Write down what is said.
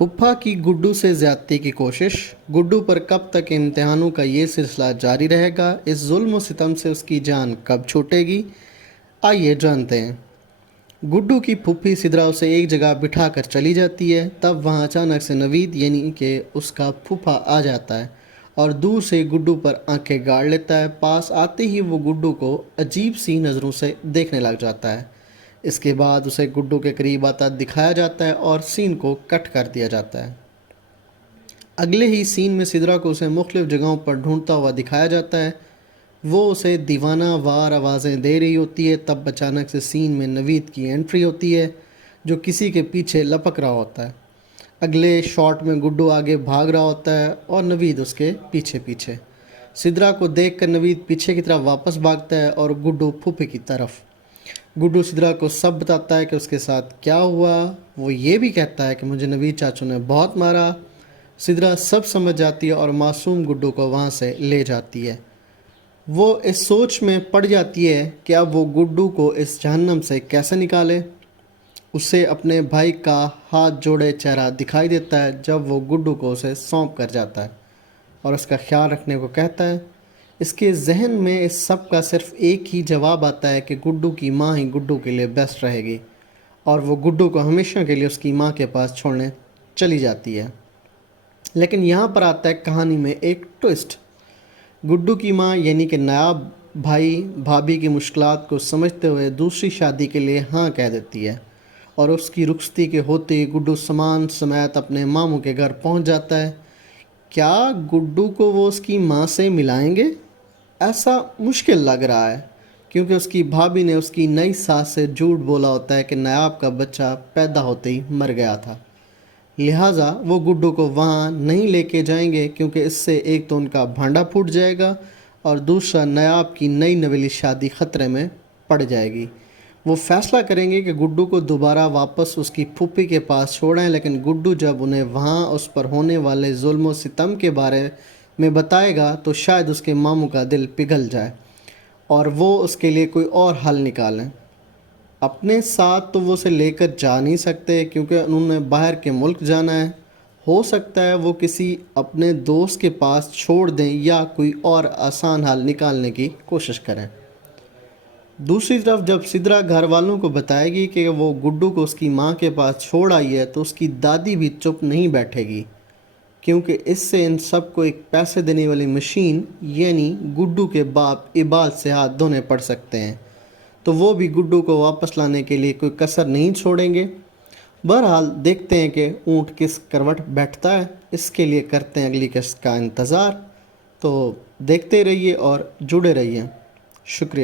फूफा की गुड्डू से ज़्यादती की कोशिश। गुड्डू पर कब तक इम्तिहानों का ये सिलसिला जारी रहेगा? इस जुल्म व सितम से उसकी जान कब छूटेगी? आइए जानते हैं। गुड्डू की फूफी सिद्रा उसे एक जगह बिठा कर चली जाती है। तब वहाँ अचानक से नवीद यानी कि उसका फूफा आ जाता है और दूर से गुड्डू पर आंखें गाड़ लेता है। पास आते ही वो गुड्डू को अजीब सी नज़रों से देखने लग जाता है। इसके बाद उसे गुड्डू के करीब आता दिखाया जाता है और सीन को कट कर दिया जाता है। अगले ही सीन में सिद्रा को उसे मुख्तलिफ़ जगहों पर ढूंढता हुआ दिखाया जाता है। वो उसे दीवाना वार आवाज़ें दे रही होती है। तब अचानक से सीन में नवीद की एंट्री होती है जो किसी के पीछे लपक रहा होता है। अगले शॉट में गुड्डू आगे भाग रहा होता है और नवीद उसके पीछे पीछे। सिद्रा को देखकर नवीद पीछे की तरफ वापस भागता है और गुड्डू फूफे की तरफ। गुड्डू सिद्रा को सब बताता है कि उसके साथ क्या हुआ। वो ये भी कहता है कि मुझे नवीद चाचू ने बहुत मारा। सिद्रा सब समझ जाती है और मासूम गुड्डू को वहाँ से ले जाती है। वो इस सोच में पड़ जाती है कि अब वो गुड्डू को इस जहन्नम से कैसे निकाले। उसे अपने भाई का हाथ जोड़े चेहरा दिखाई देता है जब वो गुड्डू को उसे सौंप कर जाता है और उसका ख्याल रखने को कहता है। इसके जहन में इस सब का सिर्फ एक ही जवाब आता है कि गुड्डू की माँ ही गुड्डू के लिए बेस्ट रहेगी और वो गुड्डू को हमेशा के लिए उसकी माँ के पास छोड़ने चली जाती है। लेकिन यहाँ पर आता है कहानी में एक ट्विस्ट। गुड्डू की माँ यानी कि नायाब भाई भाभी की मुश्किलात को समझते हुए दूसरी शादी के लिए हाँ कह देती है और उसकी रुखसती के होते ही गुड्डू सामान समेत अपने मामू के घर पहुँच जाता है। क्या गुड्डू को वो उसकी माँ से मिलाएंगे? ऐसा मुश्किल लग रहा है क्योंकि उसकी भाभी ने उसकी नई सास से झूठ बोला होता है कि नायाब का बच्चा पैदा होते ही मर गया था। लिहाजा वो गुड्डू को वहाँ नहीं लेके जाएंगे क्योंकि इससे एक तो उनका भांडा फूट जाएगा और दूसरा नायाब की नई नवेली शादी ख़तरे में पड़ जाएगी। वो फैसला करेंगे कि गुड्डू को दोबारा वापस उसकी फूफी के पास छोड़ें। लेकिन गुड्डू जब उन्हें वहाँ उस पर होने वाले जुल्म व सितम के बारे में बताएगा तो शायद उसके मामू का दिल पिघल जाए और वो उसके लिए कोई और हल निकालें। अपने साथ तो वो उसे लेकर जा नहीं सकते क्योंकि उन्होंने बाहर के मुल्क जाना है। हो सकता है वो किसी अपने दोस्त के पास छोड़ दें या कोई और आसान हल निकालने की कोशिश करें। दूसरी तरफ जब सिद्रा घर वालों को बताएगी कि वो गुड्डू को उसकी माँ के पास छोड़ आई है तो उसकी दादी भी चुप नहीं बैठेगी क्योंकि इससे इन सब को एक पैसे देने वाली मशीन यानी गुड्डू के बाप इबाद से हाथ धोने पड़ सकते हैं। तो वो भी गुड्डू को वापस लाने के लिए कोई कसर नहीं छोड़ेंगे। बहरहाल देखते हैं कि ऊँट किस करवट बैठता है। इसके लिए करते हैं अगली किस्त का इंतज़ार। तो देखते रहिए और जुड़े रहिए। शुक्रिया।